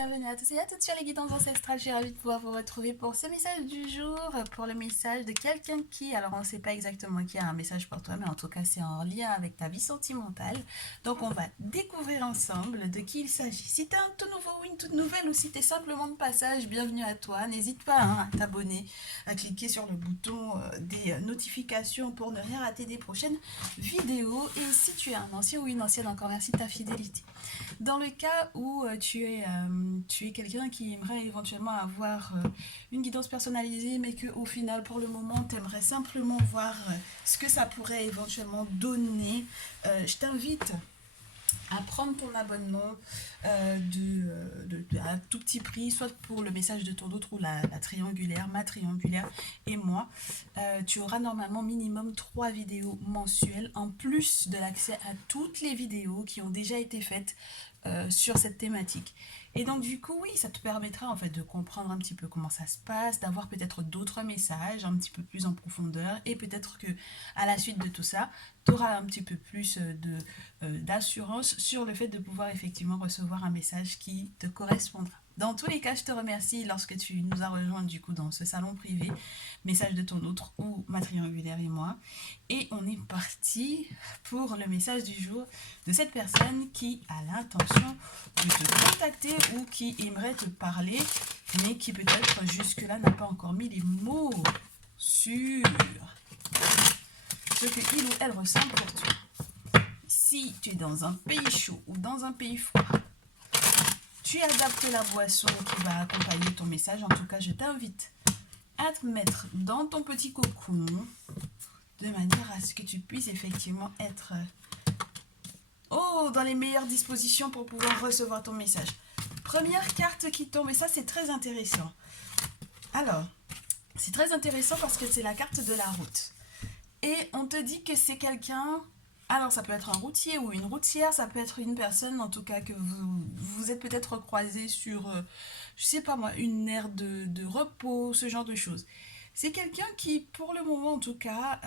bienvenue à tous et à toutes sur les guidances ancestrales. Je suis ravie de pouvoir vous retrouver pour ce message du jour, pour le message de quelqu'un qui, alors on ne sait pas exactement qui a un message pour toi, mais en tout cas c'est en lien avec ta vie sentimentale. Donc on va découvrir ensemble de qui il s'agit. Si tu es un tout nouveau ou une toute nouvelle ou si tu es simplement de passage, bienvenue à toi. N'hésite pas à t'abonner, à cliquer sur le bouton des notifications pour ne rien rater des prochaines vidéos. Et si tu es un ancien ou une ancienne, encore merci de ta fidélité. Dans le cas où tu es quelqu'un qui aimerait éventuellement avoir une guidance personnalisée, mais que au final, pour le moment, tu aimerais simplement voir ce que ça pourrait éventuellement donner, je t'invite à prendre ton abonnement à tout petit prix, soit pour le message de ton autre ou la triangulaire, ma triangulaire et moi. Tu auras normalement minimum 3 vidéos mensuelles, en plus de l'accès à toutes les vidéos qui ont déjà été faites sur cette thématique. Et donc du coup, oui, ça te permettra en fait de comprendre un petit peu comment ça se passe, d'avoir peut-être d'autres messages un petit peu plus en profondeur, et peut-être que à la suite de tout ça, tu auras un petit peu plus d'assurance sur le fait de pouvoir effectivement recevoir un message qui te correspondra. Dans tous les cas, je te remercie lorsque tu nous as rejoints du coup dans ce salon privé, message de ton autre ou ma triangulaire et moi. Et on est parti pour le message du jour de cette personne qui a l'intention de te contacter ou qui aimerait te parler, mais qui peut-être jusque-là n'a pas encore mis les mots sur ce que il ou elle ressent pour toi. Si tu es dans un pays chaud ou dans un pays froid, tu adaptes la boisson qui va accompagner ton message. En tout cas, je t'invite à te mettre dans ton petit cocon de manière à ce que tu puisses effectivement être dans les meilleures dispositions pour pouvoir recevoir ton message. Première carte qui tombe, et ça c'est très intéressant. Alors, c'est très intéressant parce que c'est la carte de la route. Et on te dit que c'est quelqu'un... Alors, ça peut être un routier ou une routière, ça peut être une personne, en tout cas, que vous êtes peut-être croisé sur, je sais pas moi, une aire de repos, ce genre de choses. C'est quelqu'un qui, pour le moment, en tout cas,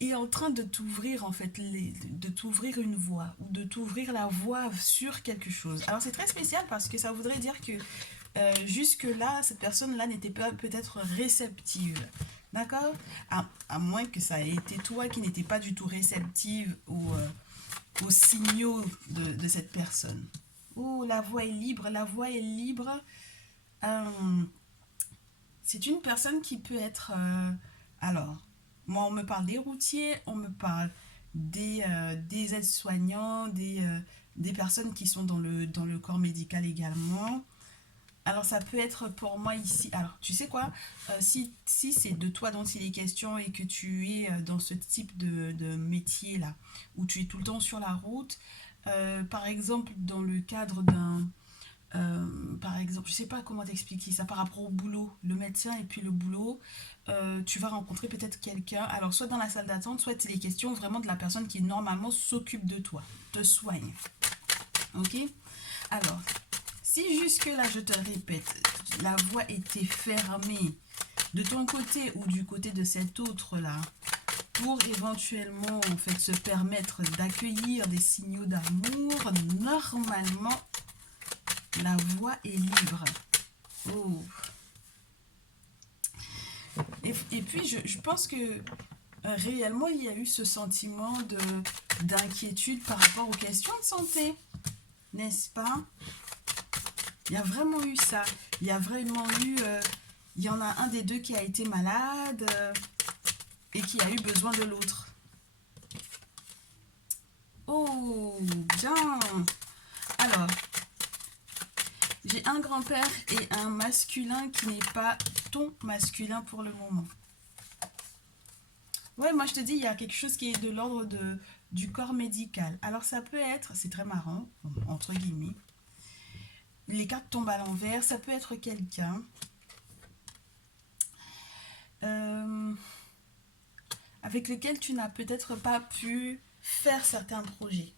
est en train de t'ouvrir, en fait, de t'ouvrir une voie, ou de t'ouvrir la voie sur quelque chose. Alors, c'est très spécial parce que ça voudrait dire que jusque-là, cette personne-là n'était pas peut-être réceptive. D'accord, à moins que ça ait été toi qui n'étais pas du tout réceptive aux signaux de cette personne. Oh, la voix est libre, la voix est libre. Euh, c'est une personne qui peut être... alors, moi, on me parle des routiers, on me parle des aides-soignants, des personnes qui sont dans le corps médical également. Alors ça peut être pour moi ici, alors tu sais quoi, si c'est de toi dont il est question et que tu es dans ce type de métier là, où tu es tout le temps sur la route, par exemple dans le cadre par exemple, je sais pas comment t'expliquer ça par rapport au boulot, le médecin et puis le boulot, tu vas rencontrer peut-être quelqu'un, alors soit dans la salle d'attente, soit il est question vraiment de la personne qui normalement s'occupe de toi, te soigne, ok. Alors, si jusque-là, je te répète, la voie était fermée de ton côté ou du côté de cet autre-là, pour éventuellement en fait se permettre d'accueillir des signaux d'amour, normalement, la voie est libre. Oh. Et puis, je pense que réellement, il y a eu ce sentiment d'inquiétude par rapport aux questions de santé, n'est-ce pas? Il y a vraiment eu ça. Il y a vraiment eu... il y en a un des deux qui a été malade et qui a eu besoin de l'autre. Oh, bien. Alors, j'ai un grand-père et un masculin qui n'est pas ton masculin pour le moment. Ouais, moi je te dis, il y a quelque chose qui est de l'ordre du corps médical. Alors ça peut être, c'est très marrant, entre guillemets, les cartes tombent à l'envers, ça peut être quelqu'un avec lequel tu n'as peut-être pas pu faire certains projets.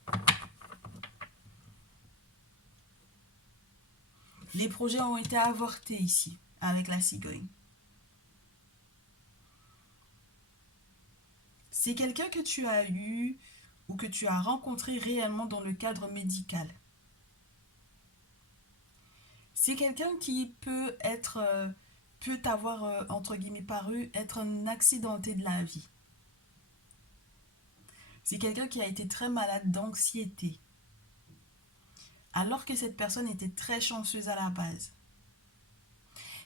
Les projets ont été avortés ici, avec la cigogne. C'est quelqu'un que tu as eu ou que tu as rencontré réellement dans le cadre médical. C'est quelqu'un qui peut être, peut avoir, entre guillemets, paru être un accidenté de la vie. C'est quelqu'un qui a été très malade d'anxiété, alors que cette personne était très chanceuse à la base.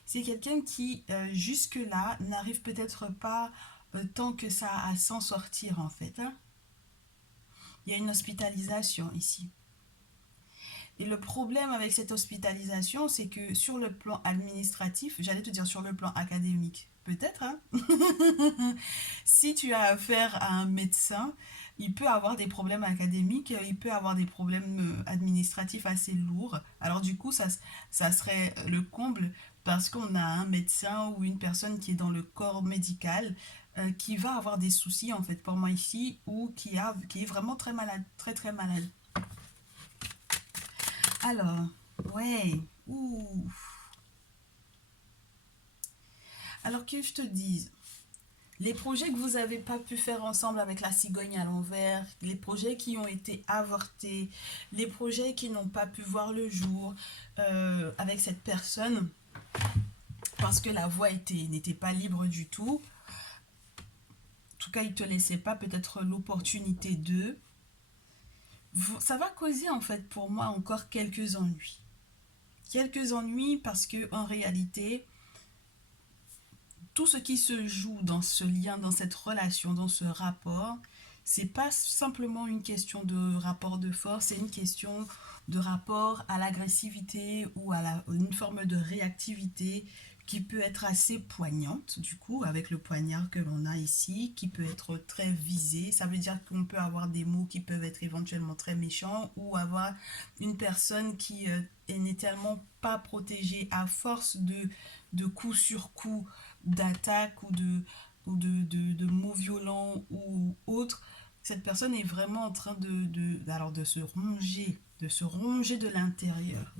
C'est quelqu'un qui, jusque-là, n'arrive peut-être pas tant que ça à s'en sortir, en fait, hein. Il y a une hospitalisation ici. Et le problème avec cette hospitalisation, c'est que sur le plan administratif, j'allais te dire sur le plan académique, peut-être, hein, si tu as affaire à un médecin, il peut avoir des problèmes académiques, il peut avoir des problèmes administratifs assez lourds. Alors du coup, ça serait le comble parce qu'on a un médecin ou une personne qui est dans le corps médical qui va avoir des soucis, en fait, pour moi ici, ou qui est vraiment très malade, très très malade. Alors, ouais, ouh. Alors que je te dise, les projets que vous n'avez pas pu faire ensemble avec la cigogne à l'envers, les projets qui ont été avortés, les projets qui n'ont pas pu voir le jour avec cette personne, parce que la voie n'était pas libre du tout. En tout cas, il ne te laissait pas peut-être l'opportunité de. Ça va causer en fait pour moi encore quelques ennuis. Quelques ennuis parce que en réalité, tout ce qui se joue dans ce lien, dans cette relation, dans ce rapport, c'est pas simplement une question de rapport de force, c'est une question de rapport à l'agressivité ou à une forme de réactivité qui peut être assez poignante, du coup, avec le poignard que l'on a ici, qui peut être très visé. Ça veut dire qu'on peut avoir des mots qui peuvent être éventuellement très méchants ou avoir une personne qui n'est tellement pas protégée à force de coup sur coup d'attaque ou de mots violents ou autres, cette personne est vraiment en train alors de se ronger de l'intérieur.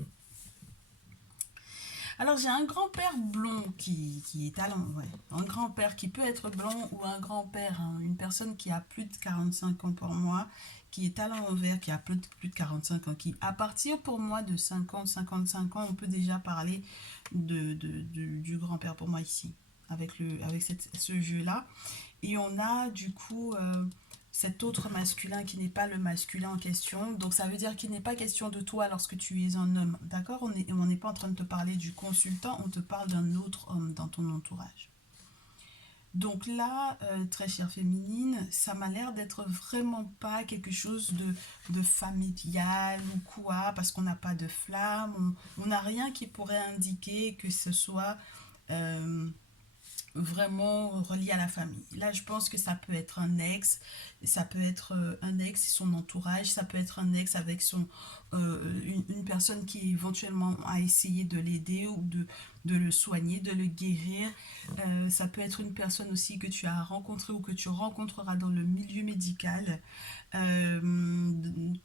Alors j'ai un grand-père blond qui est talent, ouais. Un grand-père qui peut être blond ou un grand-père, hein, une personne qui a plus de 45 ans pour moi, qui est talent envers, qui a plus de 45 ans, qui à partir pour moi de 50, 55 ans, on peut déjà parler du grand-père pour moi ici, avec ce jeu-là. Et on a du coup cet autre masculin qui n'est pas le masculin en question. Donc ça veut dire qu'il n'est pas question de toi lorsque tu es un homme. D'accord? On n'est pas en train de te parler du consultant, on te parle d'un autre homme dans ton entourage. Donc là, très chère féminine, ça m'a l'air d'être vraiment pas quelque chose de familial ou quoi, parce qu'on n'a pas de flamme, on n'a rien qui pourrait indiquer que ce soit vraiment relié à la famille. Là, je pense que ça peut être un ex, ça peut être un ex et son entourage, ça peut être un ex avec une personne qui éventuellement a essayé de l'aider ou de le soigner, de le guérir. Ça peut être une personne aussi que tu as rencontrée ou que tu rencontreras dans le milieu médical.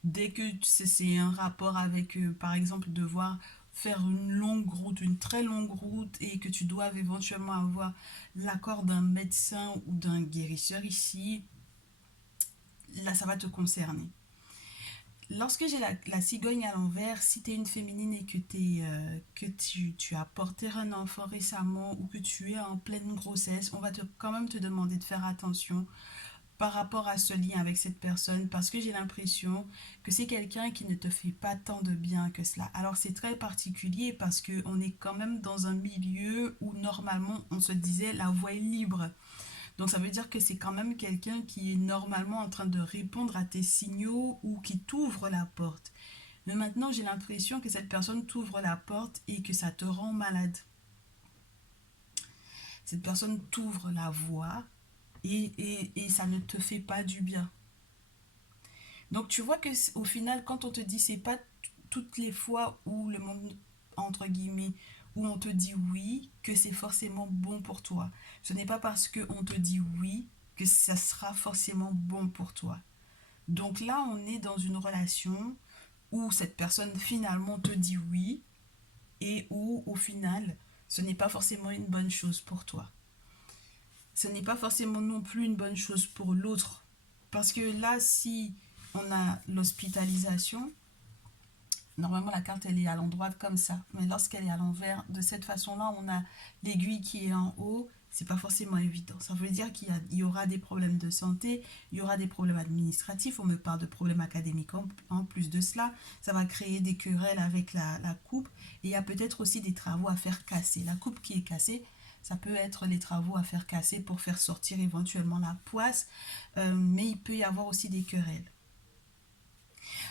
Dès que c'est un rapport avec, par exemple, devoir faire une longue route, une très longue route et que tu dois éventuellement avoir l'accord d'un médecin ou d'un guérisseur ici, là ça va te concerner. Lorsque j'ai la cigogne à l'envers, si tu es une féminine et que tu as porté un enfant récemment ou que tu es en pleine grossesse, on va quand même te demander de faire attention par rapport à ce lien avec cette personne parce que j'ai l'impression que c'est quelqu'un qui ne te fait pas tant de bien que cela. Alors c'est très particulier parce qu'on est quand même dans un milieu où normalement on se disait la voie est libre. Donc ça veut dire que c'est quand même quelqu'un qui est normalement en train de répondre à tes signaux ou qui t'ouvre la porte. Mais maintenant j'ai l'impression que cette personne t'ouvre la porte et que ça te rend malade. Cette personne t'ouvre la voie et ça ne te fait pas du bien. Donc tu vois que au final, quand on te dit c'est pas toutes les fois où le monde, entre guillemets, où on te dit oui, que c'est forcément bon pour toi. Ce n'est pas parce qu'on te dit oui que ça sera forcément bon pour toi. Donc là, on est dans une relation où cette personne finalement te dit oui et où au final, ce n'est pas forcément une bonne chose pour toi. Ce n'est pas forcément non plus une bonne chose pour l'autre. Parce que là, si on a l'hospitalisation, Normalement, la carte, elle est à l'endroit comme ça. Mais lorsqu'elle est à l'envers, de cette façon-là, on a l'aiguille qui est en haut. C'est pas forcément évident. Ça veut dire il y aura des problèmes de santé, il y aura des problèmes administratifs. On me parle de problèmes académiques en plus de cela. Ça va créer des querelles avec la coupe. Et il y a peut-être aussi des travaux à faire casser. La coupe qui est cassée, ça peut être les travaux à faire casser pour faire sortir éventuellement la poisse. Mais il peut y avoir aussi des querelles.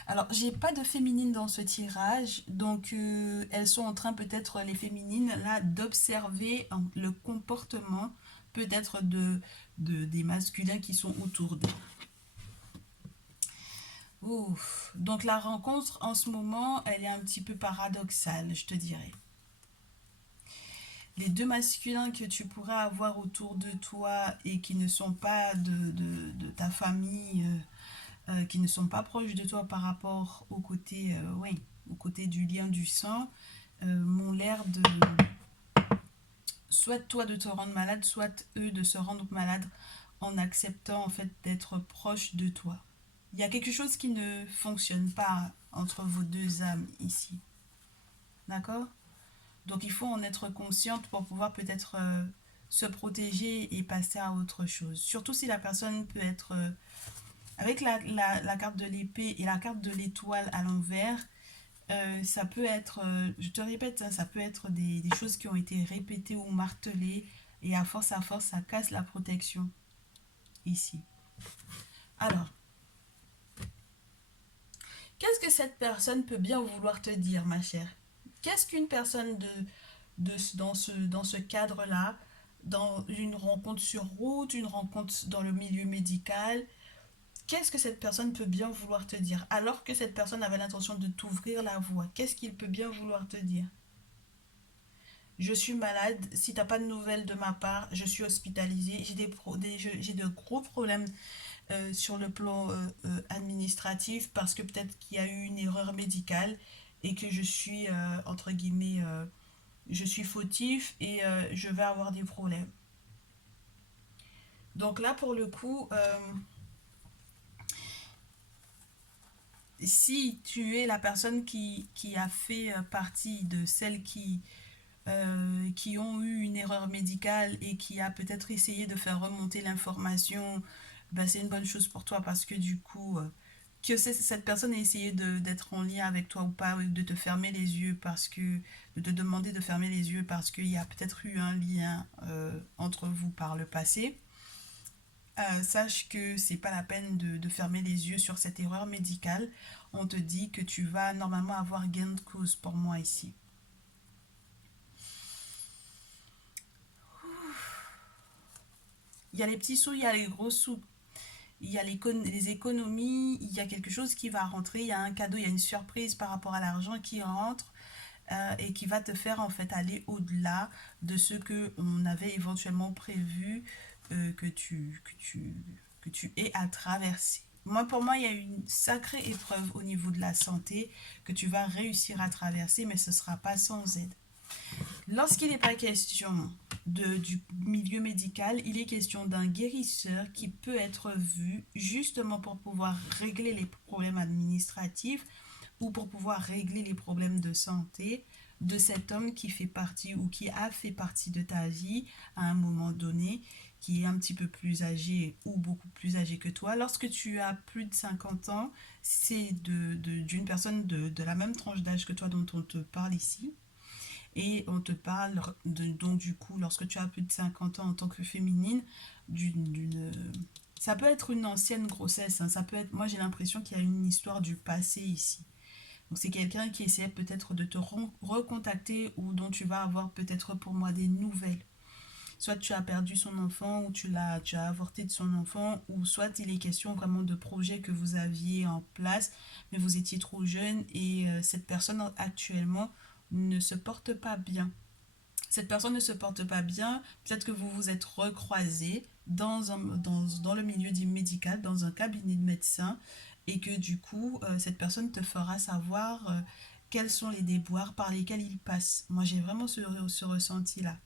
Alors, j'ai pas de féminine dans ce tirage, donc elles sont en train peut-être les féminines là d'observer le comportement peut-être des masculins qui sont autour d'elles. Ouf. Donc la rencontre en ce moment, elle est un petit peu paradoxale, je te dirais. Les deux masculins que tu pourrais avoir autour de toi et qui ne sont pas de ta famille, qui ne sont pas proches de toi par rapport au côté, oui, au côté du lien du sang, m'ont l'air de soit toi de te rendre malade, soit eux de se rendre malade en acceptant en fait d'être proche de toi. Il y a quelque chose qui ne fonctionne pas entre vos deux âmes ici. D'accord? Donc il faut en être consciente pour pouvoir peut-être se protéger et passer à autre chose. Surtout si la personne peut être avec la carte de l'épée et la carte de l'étoile à l'envers, ça peut être, je te répète, hein, ça peut être des choses qui ont été répétées ou martelées et à force, ça casse la protection ici. Alors, qu'est-ce que cette personne peut bien vouloir te dire, ma chère? Qu'est-ce qu'une personne dans ce cadre-là, dans une rencontre sur route, une rencontre dans le milieu médical, qu'est-ce que cette personne peut bien vouloir te dire? Alors que cette personne avait l'intention de t'ouvrir la voie, qu'est-ce qu'il peut bien vouloir te dire? Je suis malade, si t'as pas de nouvelles de ma part, je suis hospitalisée, j'ai de gros problèmes sur le plan administratif parce que peut-être qu'il y a eu une erreur médicale et que je suis, entre guillemets, je suis fautif et je vais avoir des problèmes. Donc là, pour le coup, si tu es la personne qui a fait partie de celles qui ont eu une erreur médicale et qui a peut-être essayé de faire remonter l'information, ben c'est une bonne chose pour toi parce que du coup, que cette personne ait essayé d'être en lien avec toi ou pas, ou de te fermer les yeux parce que, de te demander de fermer les yeux parce qu'il y a peut-être eu un lien entre vous par le passé, sache que c'est pas la peine de fermer les yeux sur cette erreur médicale. On te dit que tu vas normalement avoir gain de cause pour moi ici. Il y a les petits sous, il y a les gros sous. Il y a les économies, il y a quelque chose qui va rentrer, il y a un cadeau, il y a une surprise par rapport à l'argent qui rentre et qui va te faire en fait aller au-delà de ce que on avait éventuellement prévu que tu aies à traverser. Moi, pour moi, il y a une sacrée épreuve au niveau de la santé que tu vas réussir à traverser, mais ce ne sera pas sans aide. Lorsqu'il n'est pas question du milieu médical, il est question d'un guérisseur qui peut être vu justement pour pouvoir régler les problèmes administratifs ou pour pouvoir régler les problèmes de santé de cet homme qui fait partie ou qui a fait partie de ta vie à un moment donné, qui est un petit peu plus âgé ou beaucoup plus âgé que toi. Lorsque tu as plus de 50 ans, c'est d'une personne de la même tranche d'âge que toi dont on te parle ici. Et on te parle donc du coup, lorsque tu as plus de 50 ans en tant que féminine, ça peut être une ancienne grossesse, hein, ça peut être, moi j'ai l'impression qu'il y a une histoire du passé ici. Donc c'est quelqu'un qui essaie peut-être de te recontacter ou dont tu vas avoir peut-être pour moi des nouvelles. Soit tu as perdu son enfant ou tu as avorté de son enfant ou soit il est question vraiment de projets que vous aviez en place mais vous étiez trop jeune et cette personne actuellement ne se porte pas bien. Cette personne ne se porte pas bien, peut-être que vous vous êtes recroisés dans le milieu dit médical, dans un cabinet de médecin, et que du coup, cette personne te fera savoir quels sont les déboires par lesquels il passe. Moi, j'ai vraiment ce ressenti-là.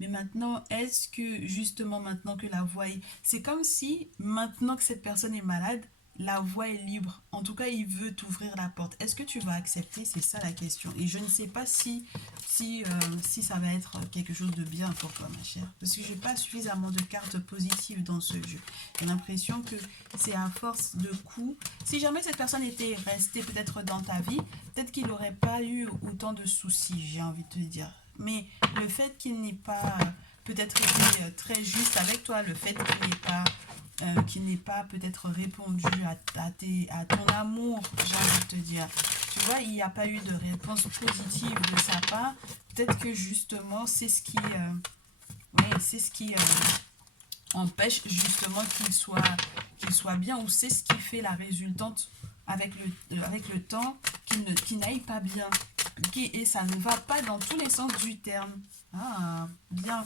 Mais maintenant, est-ce que justement maintenant que la voix est... C'est comme si maintenant que cette personne est malade, la voie est libre. En tout cas, il veut t'ouvrir la porte. Est-ce que tu vas accepter? C'est ça la question. Et je ne sais pas si ça va être quelque chose de bien pour toi, ma chère. Parce que je n'ai pas suffisamment de cartes positives dans ce jeu. J'ai l'impression que c'est à force de coups. Si jamais cette personne était restée peut-être dans ta vie, peut-être qu'il n'aurait pas eu autant de soucis, j'ai envie de te dire. Mais le fait qu'il n'ait pas peut-être été très juste avec toi, le fait qu'il n'ait pas peut-être répondu à ton amour, j'ai envie de te dire. Tu vois, il n'y a pas eu de réponse positive de sa part. Peut-être que justement, c'est ce qui empêche justement qu'il soit bien, ou c'est ce qui fait la résultante avec le temps qu'il n'aille pas bien. Et ça ne va pas dans tous les sens du terme. Ah, bien.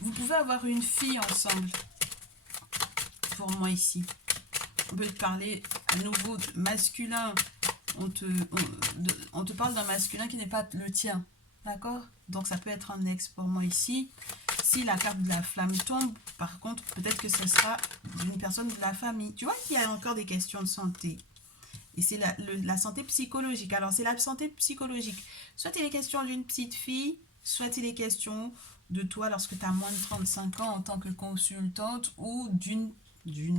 Vous pouvez avoir une fille ensemble. Pour moi ici. On peut te parler à nouveau de masculin. On te parle d'un masculin qui n'est pas le tien. D'accord? Donc ça peut être un ex pour moi ici. Si la carte de la flamme tombe, par contre, peut-être que ce sera une personne de la famille. Tu vois qu'il y a encore des questions de santé. Et c'est la santé psychologique. Alors, c'est la santé psychologique. Soit il est question d'une petite fille, soit il est question de toi lorsque tu as moins de 35 ans en tant que consultante, ou d'une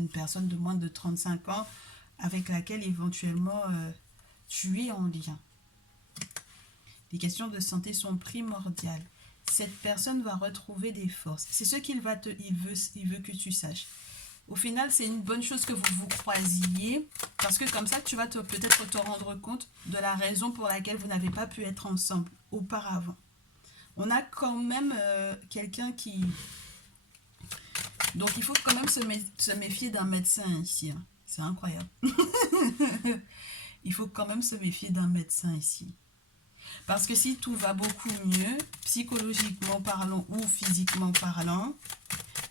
personne de moins de 35 ans avec laquelle éventuellement tu es en lien. Les questions de santé sont primordiales. Cette personne va retrouver des forces. C'est ce il veut que tu saches. Au final, c'est une bonne chose que vous vous croisiez, parce que comme ça, tu vas peut-être te rendre compte de la raison pour laquelle vous n'avez pas pu être ensemble auparavant. On a quand même quelqu'un qui... Donc, il faut quand même se méfier d'un médecin ici. Hein. C'est incroyable. Il faut quand même se méfier d'un médecin ici. Parce que si tout va beaucoup mieux, psychologiquement parlant ou physiquement parlant,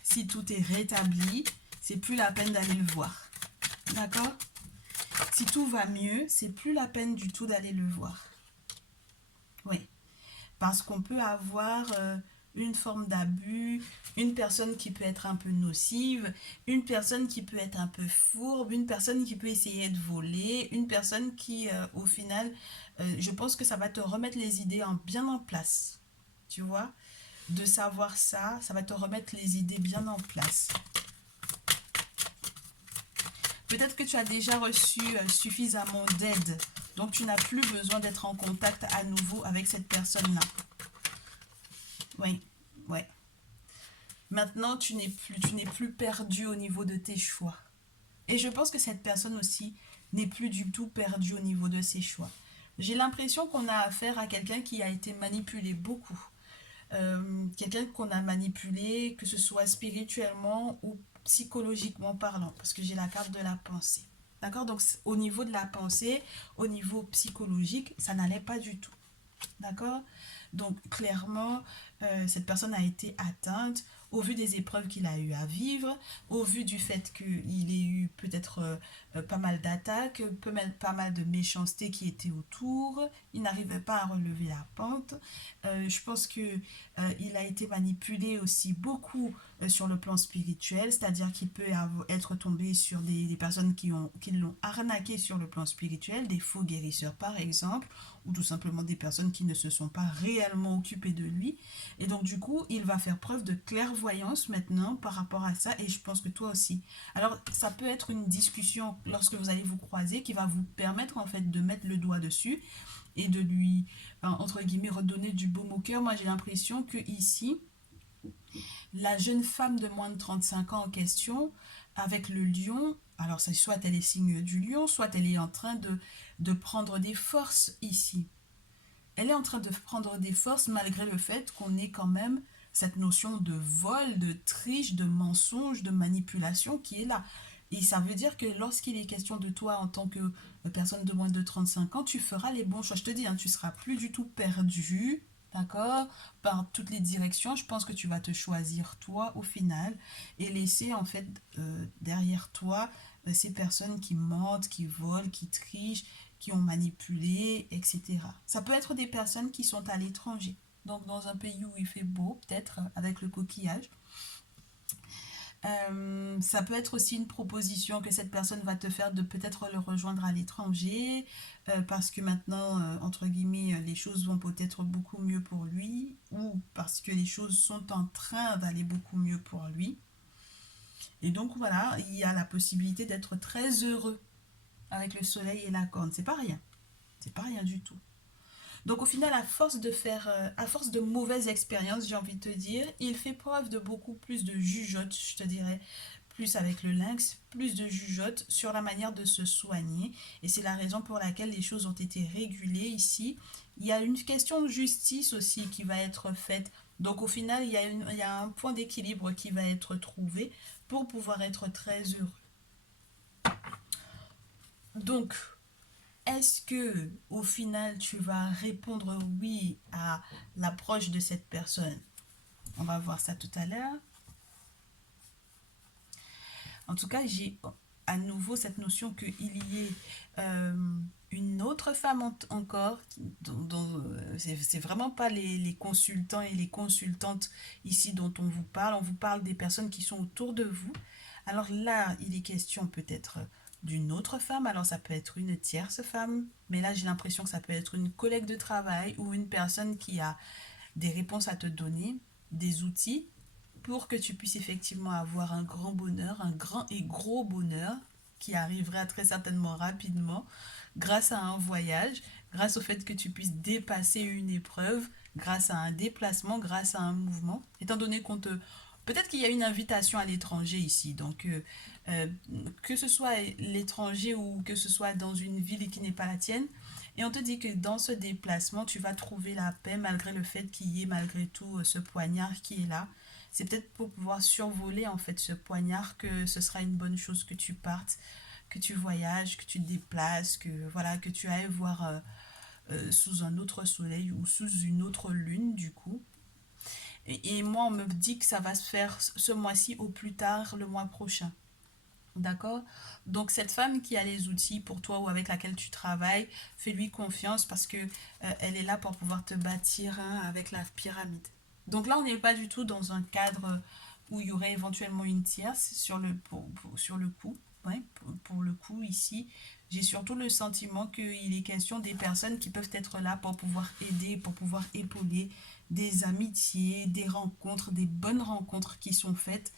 si tout est rétabli, c'est plus la peine d'aller le voir. D'accord? Si tout va mieux, c'est plus la peine du tout d'aller le voir. Oui. Parce qu'on peut avoir une forme d'abus, une personne qui peut être un peu nocive, une personne qui peut être un peu fourbe, une personne qui peut essayer de voler, une personne qui, au final, je pense que ça va te remettre les idées bien en place. Tu vois? De savoir ça, ça va te remettre les idées bien en place. Peut-être que tu as déjà reçu suffisamment d'aide, donc tu n'as plus besoin d'être en contact à nouveau avec cette personne-là. Oui, ouais. Maintenant, tu n'es plus perdu au niveau de tes choix. Et je pense que cette personne aussi n'est plus du tout perdue au niveau de ses choix. J'ai l'impression qu'on a affaire à quelqu'un qui a été manipulé beaucoup. Quelqu'un qu'on a manipulé, que ce soit spirituellement ou psychologiquement parlant, parce que j'ai la carte de la pensée. D'accord? Donc, au niveau de la pensée, au niveau psychologique, ça n'allait pas du tout. D'accord? Donc, clairement, cette personne a été atteinte au vu des épreuves qu'il a eu à vivre, au vu du fait qu'il ait eu peut-être pas mal d'attaques, pas mal de méchanceté qui était autour, il n'arrivait pas à relever la pente. Je pense que il a été manipulé aussi beaucoup sur le plan spirituel, c'est-à-dire qu'il peut être tombé sur des personnes qui l'ont arnaqué sur le plan spirituel, des faux guérisseurs par exemple, ou tout simplement des personnes qui ne se sont pas réellement occupées de lui. Et donc du coup, il va faire preuve de clairvoyance maintenant par rapport à ça, et je pense que toi aussi. Alors ça peut être une discussion lorsque vous allez vous croiser qui va vous permettre en fait de mettre le doigt dessus et de lui, entre guillemets, redonner du baume au cœur. Moi j'ai l'impression que ici, la jeune femme de moins de 35 ans en question, avec le lion, alors soit elle est signe du lion, soit elle est en train de prendre des forces ici. Elle est en train de prendre des forces malgré le fait qu'on ait quand même cette notion de vol, de triche, de mensonge, de manipulation qui est là. Et ça veut dire que lorsqu'il est question de toi en tant que personne de moins de 35 ans, tu feras les bons choix. Je te dis, hein, tu seras plus du tout perdu, d'accord, par toutes les directions. Je pense que tu vas te choisir toi au final et laisser en fait derrière toi ces personnes qui mentent, qui volent, qui trichent, qui ont manipulé, etc. Ça peut être des personnes qui sont à l'étranger, donc dans un pays où il fait beau, peut-être avec le coquillage. Ça peut être aussi une proposition que cette personne va te faire de peut-être le rejoindre à l'étranger, parce que maintenant, entre guillemets, les choses vont peut-être beaucoup mieux pour lui, ou parce que les choses sont en train d'aller beaucoup mieux pour lui. Et donc voilà, il y a la possibilité d'être très heureux avec le soleil et la corne. C'est pas rien. C'est pas rien du tout. Donc au final, à force de mauvaises expériences, j'ai envie de te dire, il fait preuve de beaucoup plus de jugeote, je te dirais, plus avec le lynx, plus de jugeote sur la manière de se soigner. Et c'est la raison pour laquelle les choses ont été régulées ici. Il y a une question de justice aussi qui va être faite. Donc au final, il y a un point d'équilibre qui va être trouvé pour pouvoir être très heureux. Donc, est-ce que au final tu vas répondre oui à l'approche de cette personne? On va voir ça tout à l'heure. En tout cas, j'ai à nouveau cette notion qu'il y ait une autre femme encore, c'est vraiment pas les consultants et les consultantes ici dont on vous parle des personnes qui sont autour de vous. Alors là, il est question peut-être d'une autre femme, alors ça peut être une tierce femme, mais là j'ai l'impression que ça peut être une collègue de travail ou une personne qui a des réponses à te donner, des outils pour que tu puisses effectivement avoir un grand bonheur, un grand et gros bonheur qui arrivera très certainement rapidement grâce à un voyage, grâce au fait que tu puisses dépasser une épreuve, grâce à un déplacement, grâce à un mouvement, étant donné qu'on te... Peut-être qu'il y a une invitation à l'étranger ici, donc euh, que ce soit l'étranger ou que ce soit dans une ville qui n'est pas la tienne, et on te dit que dans ce déplacement, tu vas trouver la paix malgré le fait qu'il y ait malgré tout ce poignard qui est là. C'est peut-être pour pouvoir survoler en fait ce poignard que ce sera une bonne chose que tu partes, que tu voyages, que tu te déplaces, que voilà, que tu ailles voir sous un autre soleil ou sous une autre lune du coup. Et moi, on me dit que ça va se faire ce mois-ci au plus tard le mois prochain. D'accord? Donc cette femme qui a les outils pour toi ou avec laquelle tu travailles, fais-lui confiance parce que elle est là pour pouvoir te bâtir hein, avec la pyramide. Donc là, on n'est pas du tout dans un cadre où il y aurait éventuellement une tierce sur le coup. Ouais, pour le coup, ici, j'ai surtout le sentiment qu'il est question des personnes qui peuvent être là pour pouvoir aider, pour pouvoir épauler, des amitiés, des rencontres, des bonnes rencontres qui sont faites,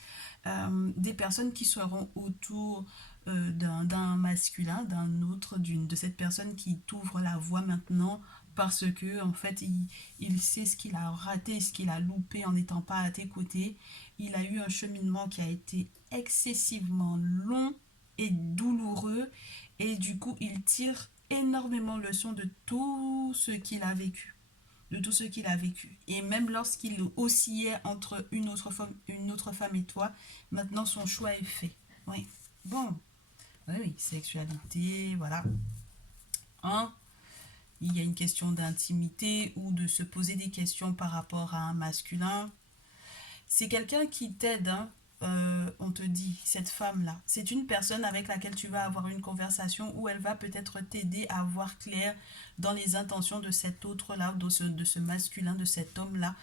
des personnes qui seront autour d'un masculin, d'un autre, de cette personne qui t'ouvre la voie maintenant parce que en fait il sait ce qu'il a raté, ce qu'il a loupé en n'étant pas à tes côtés. Il a eu un cheminement qui a été excessivement long et douloureux et du coup il tire énormément leçon de tout ce qu'il a vécu, de tout ce qu'il a vécu. Et même lorsqu'il oscillait entre une autre femme et toi, maintenant son choix est fait. Oui. Bon. Oui, oui, sexualité, voilà. Hein? Il y a une question d'intimité ou de se poser des questions par rapport à un masculin. C'est quelqu'un qui t'aide, hein. On te dit, cette femme-là, c'est une personne avec laquelle tu vas avoir une conversation où elle va peut-être t'aider à voir clair dans les intentions de cet autre-là, de ce masculin, de cet homme-là.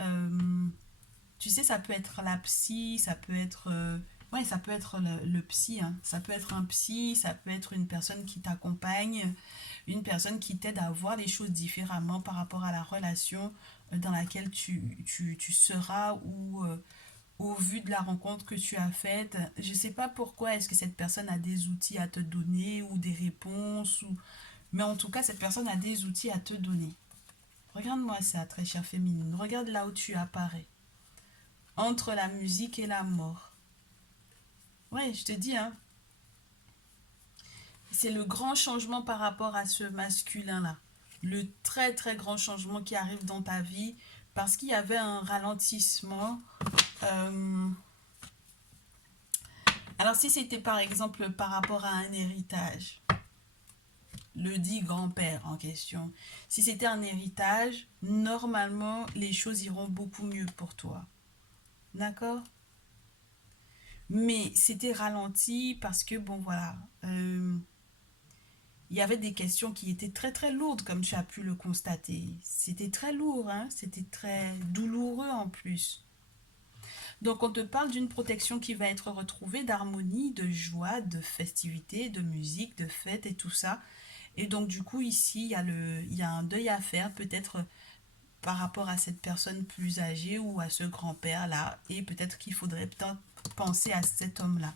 Euh, Tu sais, ça peut être la psy, ça peut être... ouais, ça peut être le psy, hein. Ça peut être un psy, ça peut être une personne qui t'accompagne, une personne qui t'aide à voir les choses différemment par rapport à la relation dans laquelle tu seras ou au vu de la rencontre que tu as faite. Je ne sais pas pourquoi est-ce que cette personne a des outils à te donner ou des réponses, ou... mais en tout cas, cette personne a des outils à te donner. Regarde-moi ça, très chère féminine. Regarde là où tu apparais entre la musique et la mort. Ouais, je te dis, hein, c'est le grand changement par rapport à ce masculin-là. Le très très grand changement qui arrive dans ta vie parce qu'il y avait un ralentissement. Euh, Alors si c'était par exemple par rapport à un héritage, le dit grand-père en question, si c'était un héritage, normalement les choses iront beaucoup mieux pour toi. D'accord? Mais c'était ralenti parce que, bon, voilà, il y avait des questions qui étaient très très lourdes, comme tu as pu le constater. C'était très lourd, hein? C'était très douloureux en plus. Donc, on te parle d'une protection qui va être retrouvée, d'harmonie, de joie, de festivité, de musique, de fête et tout ça. Et donc, du coup, ici, il y a un deuil à faire, peut-être par rapport à cette personne plus âgée ou à ce grand-père-là. Et peut-être qu'il faudrait peut-être penser à cet homme-là,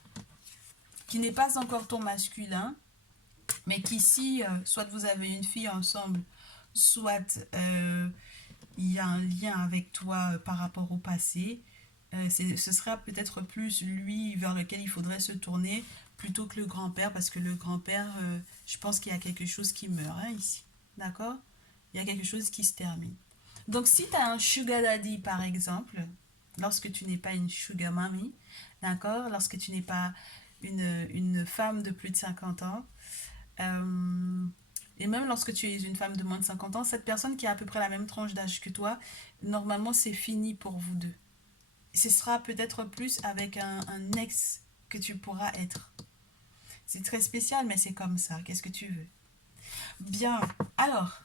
qui n'est pas encore ton masculin, mais qu'ici, soit vous avez une fille ensemble, soit il y a un lien avec toi par rapport au passé. Ce sera peut-être plus lui vers lequel il faudrait se tourner plutôt que le grand-père, parce que le grand-père, je pense qu'il y a quelque chose qui meurt hein, ici. D'accord? Il y a quelque chose qui se termine. Donc, si tu as un sugar daddy, par exemple, lorsque tu n'es pas une sugar mommy, d'accord? Lorsque tu n'es pas une femme de plus de 50 ans, euh, et même lorsque tu es une femme de moins de 50 ans, cette personne qui a à peu près la même tranche d'âge que toi, normalement, c'est fini pour vous deux. Ce sera peut-être plus avec un ex que tu pourras être. C'est très spécial, mais c'est comme ça. Qu'est-ce que tu veux? Bien. Alors,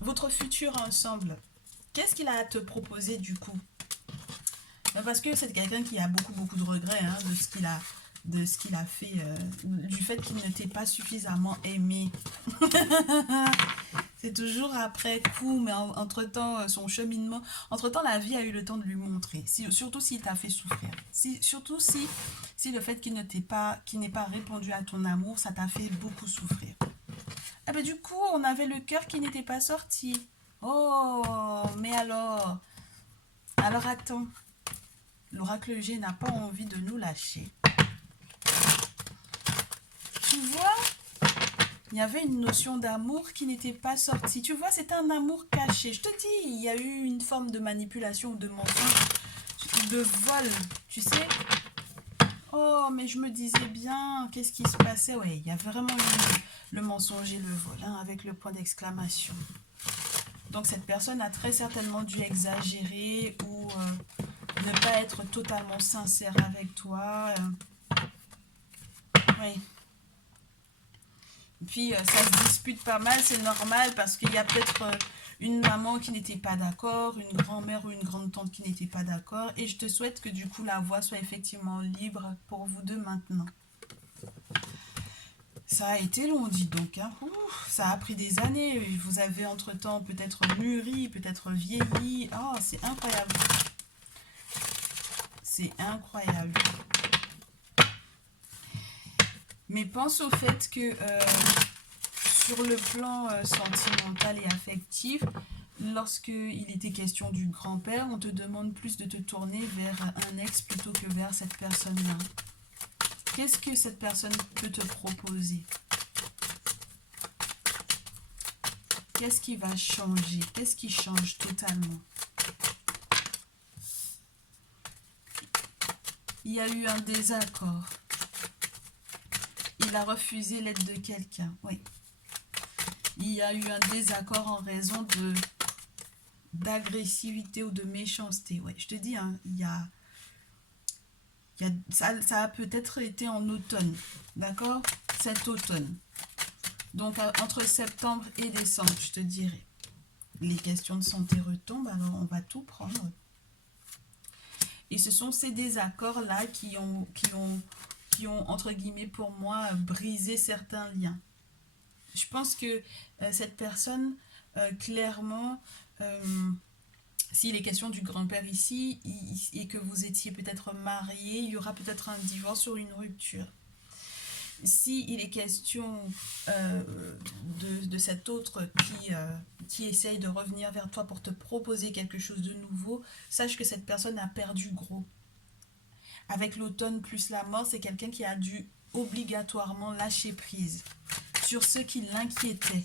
votre futur ensemble, qu'est-ce qu'il a à te proposer du coup? Parce que c'est quelqu'un qui a beaucoup de regrets hein, de ce qu'il a fait, du fait qu'il ne t'ait pas suffisamment aimé. C'est toujours après coup, mais entre-temps, son cheminement, entre-temps, la vie a eu le temps de lui montrer. Surtout s'il t'a fait souffrir. Surtout si le fait qu'il n'ait pas répondu à ton amour, ça t'a fait beaucoup souffrir. Ah ben du coup, on avait le cœur qui n'était pas sorti. Oh, mais alors attends. L'oracle G n'a pas envie de nous lâcher. Tu vois, il y avait une notion d'amour qui n'était pas sortie. Tu vois, c'était un amour caché. Je te dis, il y a eu une forme de manipulation ou de mensonge, de vol, tu sais. Oh, mais je me disais bien, qu'est-ce qui se passait? Ouais, il y a vraiment eu le mensonge et le vol, hein, avec le point d'exclamation. Donc cette personne a très certainement dû exagérer ou ne pas être totalement sincère avec toi. Oui. Puis ça se dispute pas mal, c'est normal parce qu'il y a peut-être une maman qui n'était pas d'accord, une grand-mère ou une grande-tante qui n'était pas d'accord. Et je te souhaite que du coup la voie soit effectivement libre pour vous deux maintenant. Ça a été long, dit donc. Hein. Ouf, ça a pris des années. Vous avez entre-temps peut-être mûri, peut-être vieilli. Oh, c'est incroyable. C'est incroyable. Mais pense au fait que sur le plan sentimental et affectif, lorsqu'il était question du grand-père, on te demande plus de te tourner vers un ex plutôt que vers cette personne-là. Qu'est-ce que cette personne peut te proposer? Qu'est-ce qui va changer? Qu'est-ce qui change totalement? Il y a eu un désaccord. Il a refusé l'aide de quelqu'un, oui. Il y a eu un désaccord en raison d'agressivité ou de méchanceté. Ouais, je te dis, hein, ça a peut-être été en automne, d'accord? Cet automne. Donc, entre septembre et décembre, je te dirais. Les questions de santé retombent, alors on va tout prendre. Et ce sont ces désaccords-là qui ont, entre guillemets, pour moi, brisé certains liens. Je pense que cette personne, clairement, s'il est question du grand-père ici et que vous étiez peut-être mariés, il y aura peut-être un divorce ou une rupture. S'il est question de cet autre qui essaye de revenir vers toi pour te proposer quelque chose de nouveau, sache que cette personne a perdu gros. Avec l'automne plus la mort, c'est quelqu'un qui a dû obligatoirement lâcher prise sur ce qui l'inquiétait.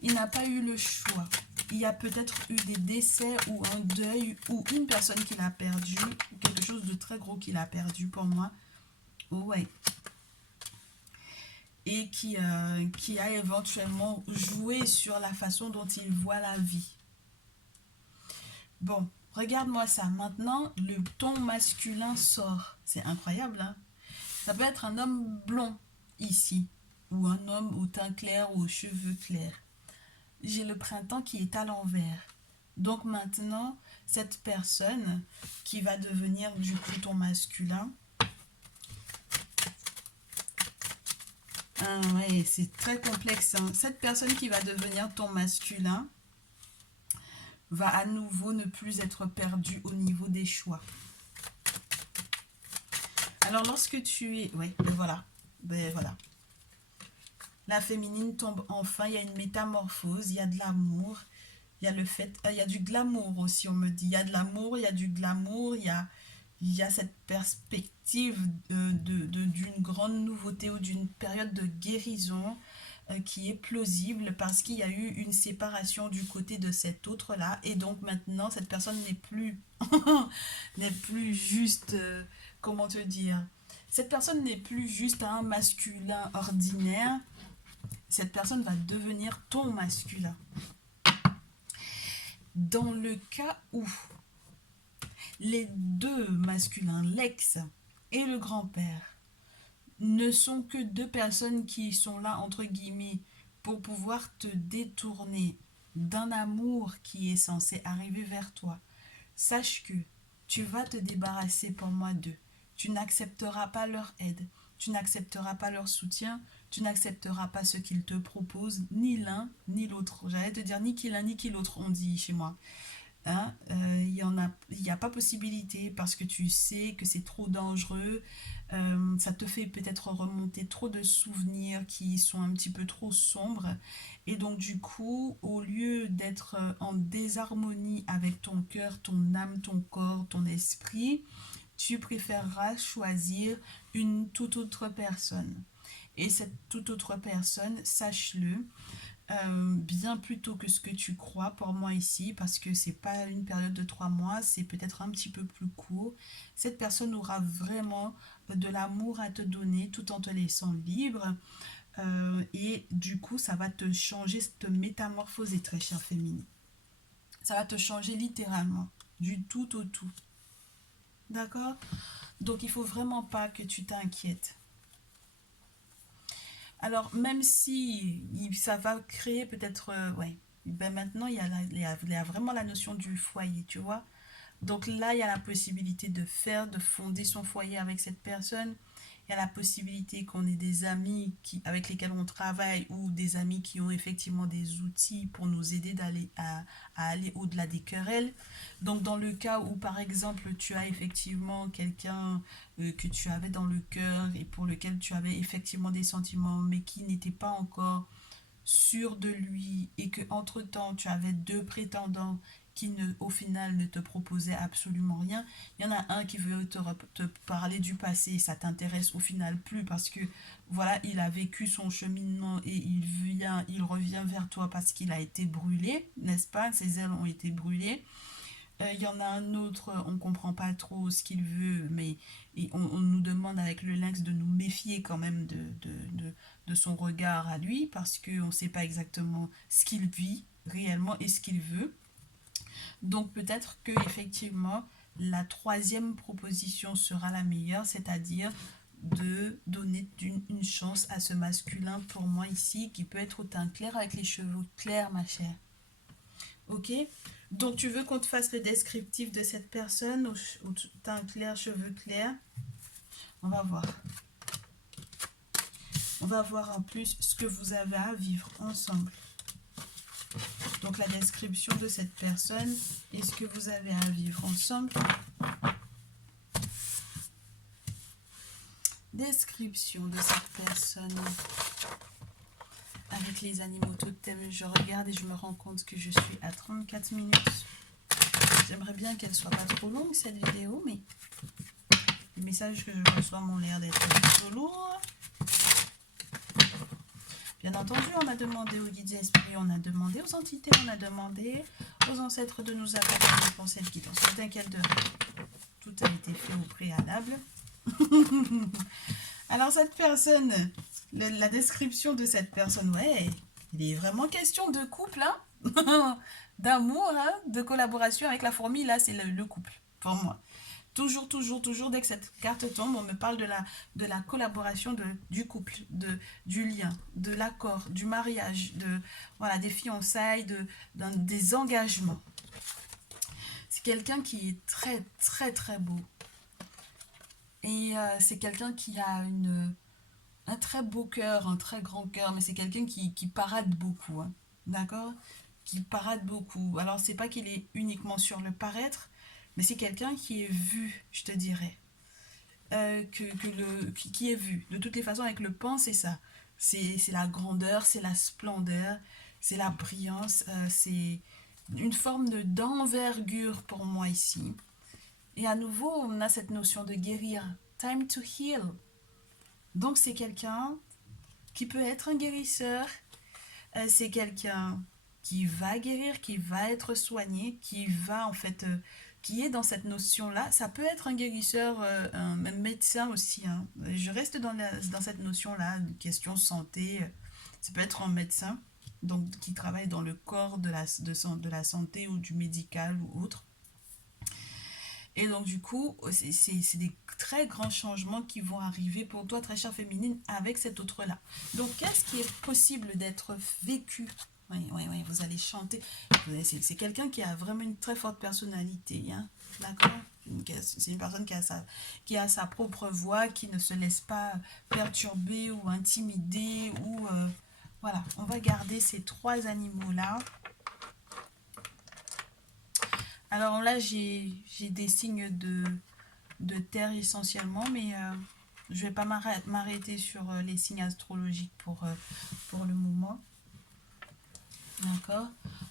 Il n'a pas eu le choix. Il y a peut-être eu des décès ou un deuil ou une personne qu'il a perdu, quelque chose de très gros qu'il a perdu pour moi. Ouais. Et qui a éventuellement joué sur la façon dont il voit la vie. Bon, regarde-moi ça. Maintenant, le ton masculin sort. C'est incroyable, hein? Ça peut être un homme blond, ici, ou un homme au teint clair ou aux cheveux clairs. J'ai le printemps qui est à l'envers. Donc maintenant, cette personne qui va devenir du coup ton masculin, ouais, c'est très complexe, hein. Cette personne qui va devenir ton masculin va à nouveau ne plus être perdue au niveau des choix. Alors lorsque tu es... Ouais, ben voilà. Ben voilà. La féminine tombe enfin, il y a une métamorphose, il y a de l'amour, il y a le fait... il y a du glamour aussi, on me dit. Il y a de l'amour, il y a du glamour, il y a cette perspective d'une grande nouveauté ou d'une période de guérison qui est plausible parce qu'il y a eu une séparation du côté de cet autre-là. Et donc maintenant, cette personne n'est plus, n'est plus juste, comment te dire, cette personne n'est plus juste un masculin ordinaire. Cette personne va devenir ton masculin. Dans le cas où les deux masculins, l'ex et le grand-père, ne sont que deux personnes qui sont là, entre guillemets, pour pouvoir te détourner d'un amour qui est censé arriver vers toi, sache que tu vas te débarrasser pour moi d'eux. Tu n'accepteras pas leur aide, tu n'accepteras pas leur soutien, tu n'accepteras pas ce qu'ils te proposent, ni l'un ni l'autre. J'allais te dire ni qui l'un ni qui l'autre, on dit chez moi. Hein, il y a pas possibilité parce que tu sais que c'est trop dangereux, ça te fait peut-être remonter trop de souvenirs qui sont un petit peu trop sombres et donc du coup au lieu d'être en désharmonie avec ton cœur, ton âme, ton corps, ton esprit, tu préféreras choisir une toute autre personne et cette toute autre personne, sache-le, bien plus tôt que ce que tu crois pour moi ici, parce que c'est pas une période de 3 mois, c'est peut-être un petit peu plus court. Cette personne aura vraiment de l'amour à te donner tout en te laissant libre. Et du coup, ça va te changer, te métamorphoser, très chère féminine. Ça va te changer littéralement, du tout au tout. D'accord? Donc, il faut vraiment pas que tu t'inquiètes. Alors, même si ça va créer peut-être... ouais, ben maintenant, il y a vraiment la notion du foyer, tu vois. Donc là, il y a la possibilité de fonder son foyer avec cette personne. Il y a la possibilité qu'on ait des amis avec lesquels on travaille ou des amis qui ont effectivement des outils pour nous aider à aller au-delà des querelles. Donc dans le cas où par exemple tu as effectivement quelqu'un que tu avais dans le cœur et pour lequel tu avais effectivement des sentiments mais qui n'était pas encore sûr de lui et que entre-temps tu avais deux prétendants qui au final ne te proposaient absolument rien. Il y en a un qui veut te parler du passé et ça t'intéresse au final plus parce que voilà, il a vécu son cheminement et il revient vers toi parce qu'il a été brûlé, n'est-ce pas? Ses ailes ont été brûlées. Il y en a un autre, on ne comprend pas trop ce qu'il veut, mais on nous demande avec le lynx de nous méfier quand même de son regard à lui, parce qu'on ne sait pas exactement ce qu'il vit réellement et ce qu'il veut. Donc peut-être que effectivement la troisième proposition sera la meilleure, c'est-à-dire de donner une chance à ce masculin pour moi ici, qui peut être au teint clair avec les cheveux clairs, ma chère. Ok? Donc, tu veux qu'on te fasse le descriptif de cette personne au teint clair, cheveux clairs? On va voir. On va voir en plus ce que vous avez à vivre ensemble. Donc, la description de cette personne et ce que vous avez à vivre ensemble. Description de cette personne. Avec les animaux totems, je regarde et je me rends compte que je suis à 34 minutes. J'aimerais bien qu'elle soit pas trop longue cette vidéo, mais les messages que je reçois m'ont l'air d'être plutôt lourds. Bien entendu, on a demandé aux guides esprits, on a demandé aux entités, on a demandé aux ancêtres de nous accompagner pour cette guidance. Ne t'inquiète de rien. Tout a été fait au préalable. Alors cette personne, la description de cette personne, ouais, il est vraiment question de couple, hein, d'amour, hein, de collaboration avec la fourmi, là c'est le couple, pour moi. Toujours, toujours, toujours, dès que cette carte tombe, on me parle de la collaboration du couple, du lien, de l'accord, du mariage, voilà, des fiançailles, des engagements. quelqu'un qui est très, très, très beau. Et c'est quelqu'un qui a un très beau cœur, un très grand cœur, mais c'est quelqu'un qui parade beaucoup, hein. D'accord? Qui parade beaucoup. Alors, c'est pas qu'il est uniquement sur le paraître, mais c'est quelqu'un qui est vu, je te dirais. Qui est vu. De toutes les façons, avec le pan, c'est ça. C'est la grandeur, c'est la splendeur, c'est la brillance, c'est une forme d'envergure pour moi ici. Et à nouveau, on a cette notion de guérir. Time to heal. Donc, c'est quelqu'un qui peut être un guérisseur. C'est quelqu'un qui va guérir, qui va être soigné, qui va en fait, qui est dans cette notion-là. Ça peut être un guérisseur, un médecin aussi, hein. Je reste dans cette notion-là, une question santé. Ça peut être un médecin donc, qui travaille dans le corps de la santé ou du médical ou autre. Et donc, du coup, c'est des très grands changements qui vont arriver pour toi, très chère féminine, avec cet autre-là. Donc, qu'est-ce qui est possible d'être vécu? Oui, oui, oui, vous allez chanter. C'est quelqu'un qui a vraiment une très forte personnalité, hein, d'accord? C'est une personne qui a sa propre voix, qui ne se laisse pas perturber ou intimider. Voilà, on va garder ces trois animaux-là. Alors là, j'ai des signes de terre essentiellement, mais je ne vais pas m'arrêter sur les signes astrologiques pour le moment. D'accord?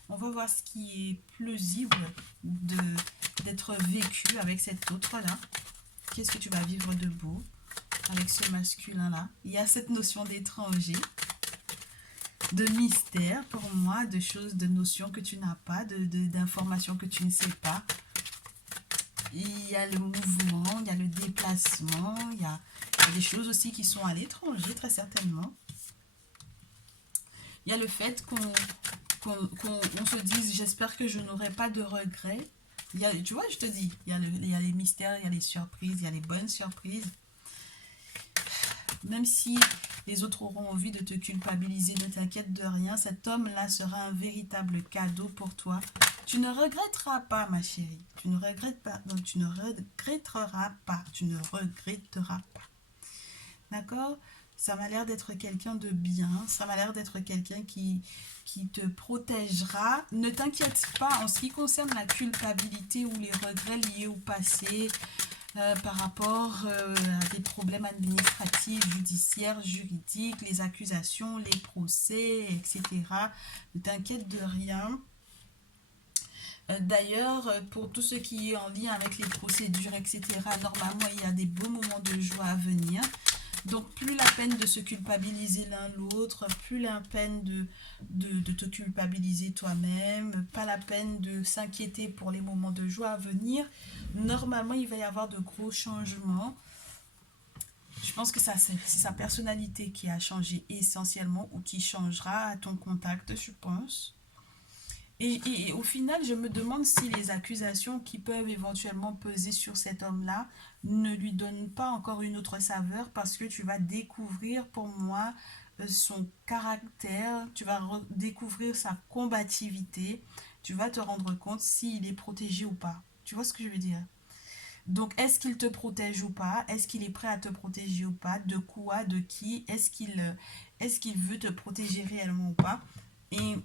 On va voir ce qui est plausible d'être vécu avec cet autre-là. Qu'est-ce que tu vas vivre de beau avec ce masculin-là? Il y a cette notion d'étranger, de mystère pour moi, de choses, de notions que tu n'as pas, d'informations que tu ne sais pas. Il y a le mouvement, il y a le déplacement, il y a des choses aussi qui sont à l'étranger, très certainement. Il y a le fait qu'on se dise, j'espère que je n'aurai pas de regrets. Tu vois, je te dis, il y a les mystères, il y a les surprises, il y a les bonnes surprises. Même si les autres auront envie de te culpabiliser, ne t'inquiète de rien. Cet homme-là sera un véritable cadeau pour toi. Tu ne regretteras pas, ma chérie. Tu ne regrettes pas. Donc, tu ne regretteras pas. Tu ne regretteras pas. D'accord? Ça m'a l'air d'être quelqu'un de bien. Ça m'a l'air d'être quelqu'un qui te protégera. Ne t'inquiète pas en ce qui concerne la culpabilité ou les regrets liés au passé. Par rapport à des problèmes administratifs, judiciaires, juridiques, les accusations, les procès, etc. Ne t'inquiète de rien. D'ailleurs, pour tout ce qui est en lien avec les procédures, etc., normalement, il y a des beaux moments de joie à venir. Donc, plus la peine de se culpabiliser l'un l'autre, plus la peine de te culpabiliser toi-même, pas la peine de s'inquiéter pour les moments de joie à venir. Normalement, il va y avoir de gros changements. Je pense que c'est sa personnalité qui a changé essentiellement ou qui changera à ton contact, je pense. Et au final, je me demande si les accusations qui peuvent éventuellement peser sur cet homme-là ne lui donnent pas encore une autre saveur parce que tu vas découvrir pour moi son caractère, tu vas découvrir sa combativité, tu vas te rendre compte s'il est protégé ou pas. Tu vois ce que je veux dire? Donc, est-ce qu'il te protège ou pas? Est-ce qu'il est prêt à te protéger ou pas? De quoi? De qui? Est-ce qu'il veut te protéger réellement ou pas?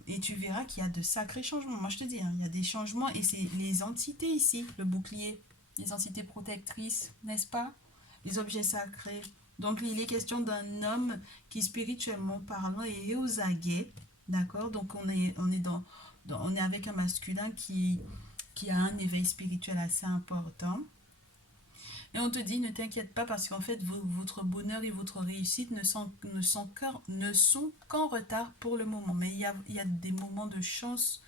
Et tu verras qu'il y a de sacrés changements. Moi, je te dis, hein, il y a des changements et c'est les entités ici, le bouclier, les entités protectrices, n'est-ce pas? Les objets sacrés. Donc, il est question d'un homme qui, spirituellement parlant, est aux aguets. D'accord? Donc, on est avec un masculin qui a un éveil spirituel assez important. Et on te dit, ne t'inquiète pas parce qu'en fait, votre bonheur et votre réussite ne sont qu'en retard pour le moment. Mais il y a des moments de chance,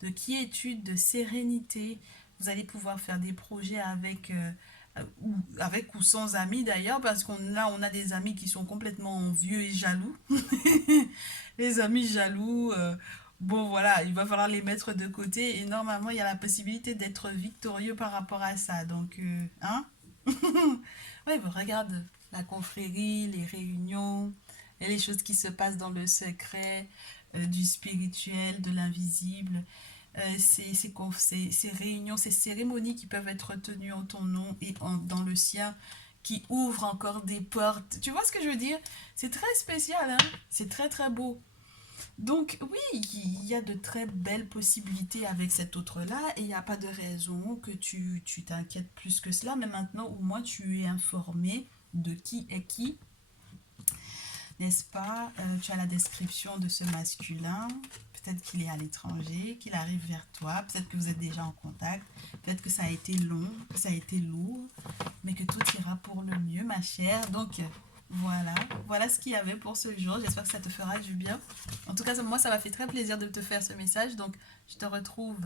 de quiétude, de sérénité. Vous allez pouvoir faire des projets avec ou sans amis d'ailleurs, parce on a des amis qui sont complètement envieux et jaloux. Les amis jaloux, bon voilà, il va falloir les mettre de côté. Et normalement, il y a la possibilité d'être victorieux par rapport à ça. Donc, hein? Ouais, bah, regarde la confrérie, les réunions, et les choses qui se passent dans le secret, du spirituel, de l'invisible. ces réunions, ces cérémonies qui peuvent être tenues en ton nom et dans le sien, qui ouvrent encore des portes. Tu vois ce que je veux dire? C'est très spécial, hein? C'est très très beau. Donc oui, il y a de très belles possibilités avec cet autre-là et il n'y a pas de raison que tu t'inquiètes plus que cela, mais maintenant au moins tu es informé de qui est qui, n'est-ce pas? Tu as la description de ce masculin, peut-être qu'il est à l'étranger, qu'il arrive vers toi, peut-être que vous êtes déjà en contact, peut-être que ça a été long, que ça a été lourd, mais que tout ira pour le mieux, ma chère. Donc voilà, voilà ce qu'il y avait pour ce jour. J'espère que ça te fera du bien. En tout cas, moi, ça m'a fait très plaisir de te faire ce message. Donc, je te retrouve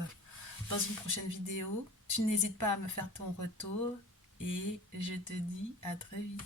dans une prochaine vidéo. Tu n'hésites pas à me faire ton retour et je te dis à très vite.